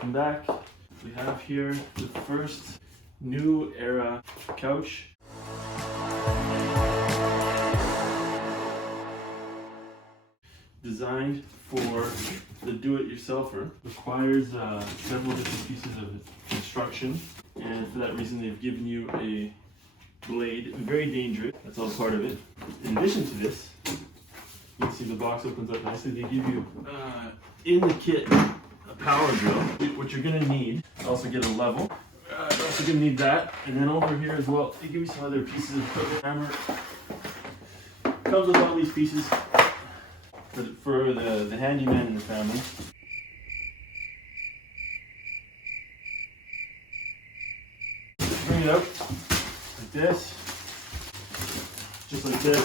Welcome back. We have here the first new era couch. Designed for the do-it-yourselfer. Requires several different pieces of construction, and for that reason they've given you a blade. Very dangerous. That's all part of it. In addition to this, you can see the box opens up nicely. They give you in the kit a power drill. What you're going to need, also get a level. You're also going to need that, and then over here as well, they give you some other pieces of equipment. Hammer. Comes with all these pieces for the handyman in the family. Bring it out like this, just like this.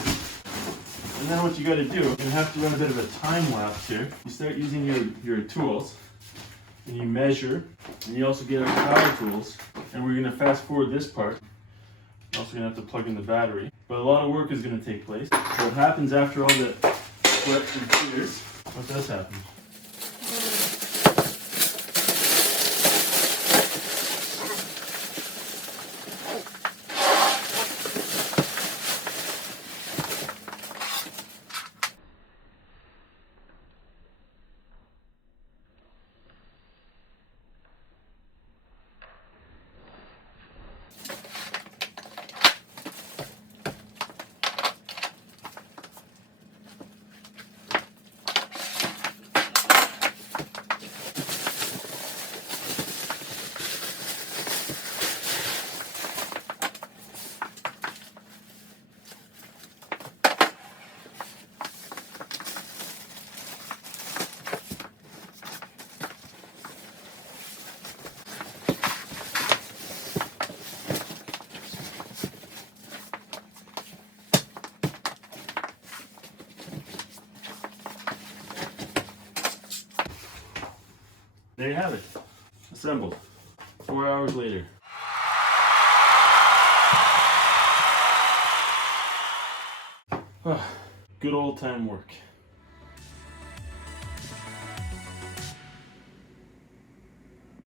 And then what you got to do, you're going to have to run a bit of a time lapse here. You start using your tools, and you measure, and you also get out power tools. And we're going to fast forward this part. You're also going to have to plug in the battery. But a lot of work is going to take place. What happens after all the sweat and tears? What does happen? There you have it, assembled, 4 hours later. Good old time work.